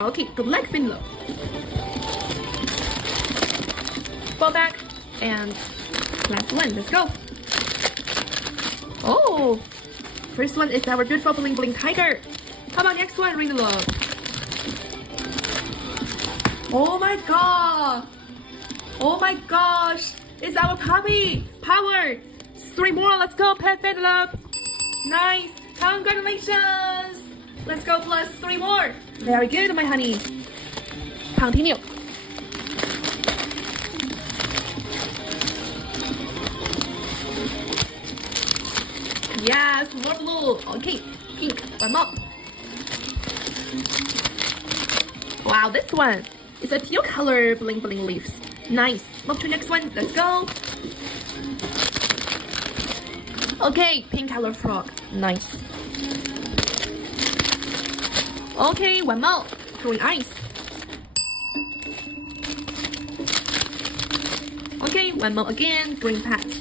Okay, good luck, Finlo. Fall back and last one. Let's go. Oh, first one is our beautiful bling bling tiger. How about next one? Ring the love. Oh my god. Oh my gosh. It's our puppy. Power. 3 more. Let's go. Pet love. Nice. Congratulations. Let's go plus 3 more. Very good, my honey. Continue. Yes, more blue. Okay, pink. One more. Wow, this one is a teal color bling bling leaves. Nice. Move to next one. Let's go. Okay, pink color frog. Nice. Okay, one more. Green eyes. Okay, one more again. Green pets.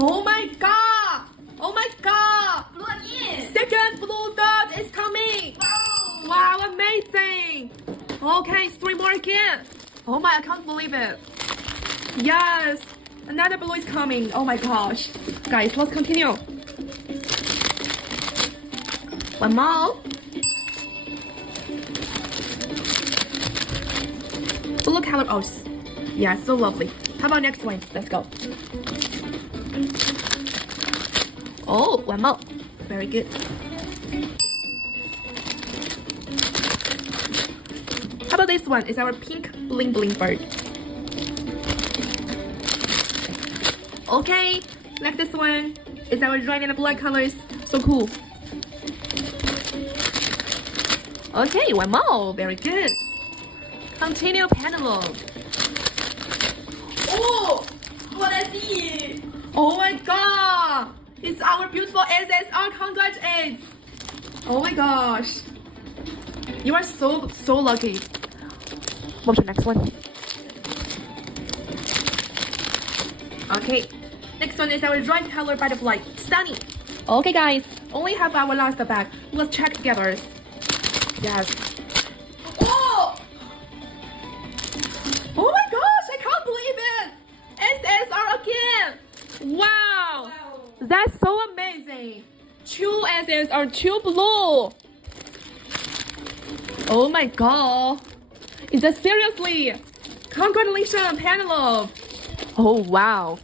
Oh my god! Oh my god! Blue again. Second blue dot is coming! Wow, amazing! Okay, 3 more again. Oh my, I can't believe it. Yes, another blue is coming. Oh my gosh. Guys, let's continue. One more. Blue color, oh, yeah, so lovely. How about next one? Let's go. Oh, one more. Very good. How about this one? It's our pink bling bling bird. Okay, like this one. It's our red and black colors. So cool. Okay, one more. Very good. Continue Penelope. Oh, what I see. Oh my god! It's our beautiful SSR. Congratulations! Oh my gosh. You are so lucky. Move to the next one. Okay. Next one is our red color butterfly. Sunny. Okay guys, only have our last bag. Let's check together. Yes. Oh! Oh my gosh, I can't believe it! SSR again! Wow! That's so amazing! 2 SSR, 2 blue! Oh my god! Is that seriously? Congratulations, Penelope! Oh wow!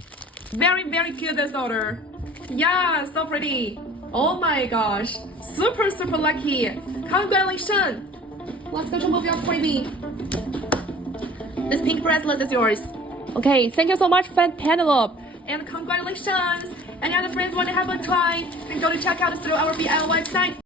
Very good this order. Yeah, so pretty. Oh my gosh. Super lucky. Congratulations. Let's go to move your freebie. This pink bracelet is yours. Okay, thank you so much, Penelope. And congratulations. Any other friends want to have a try? And go to check out through our BL website.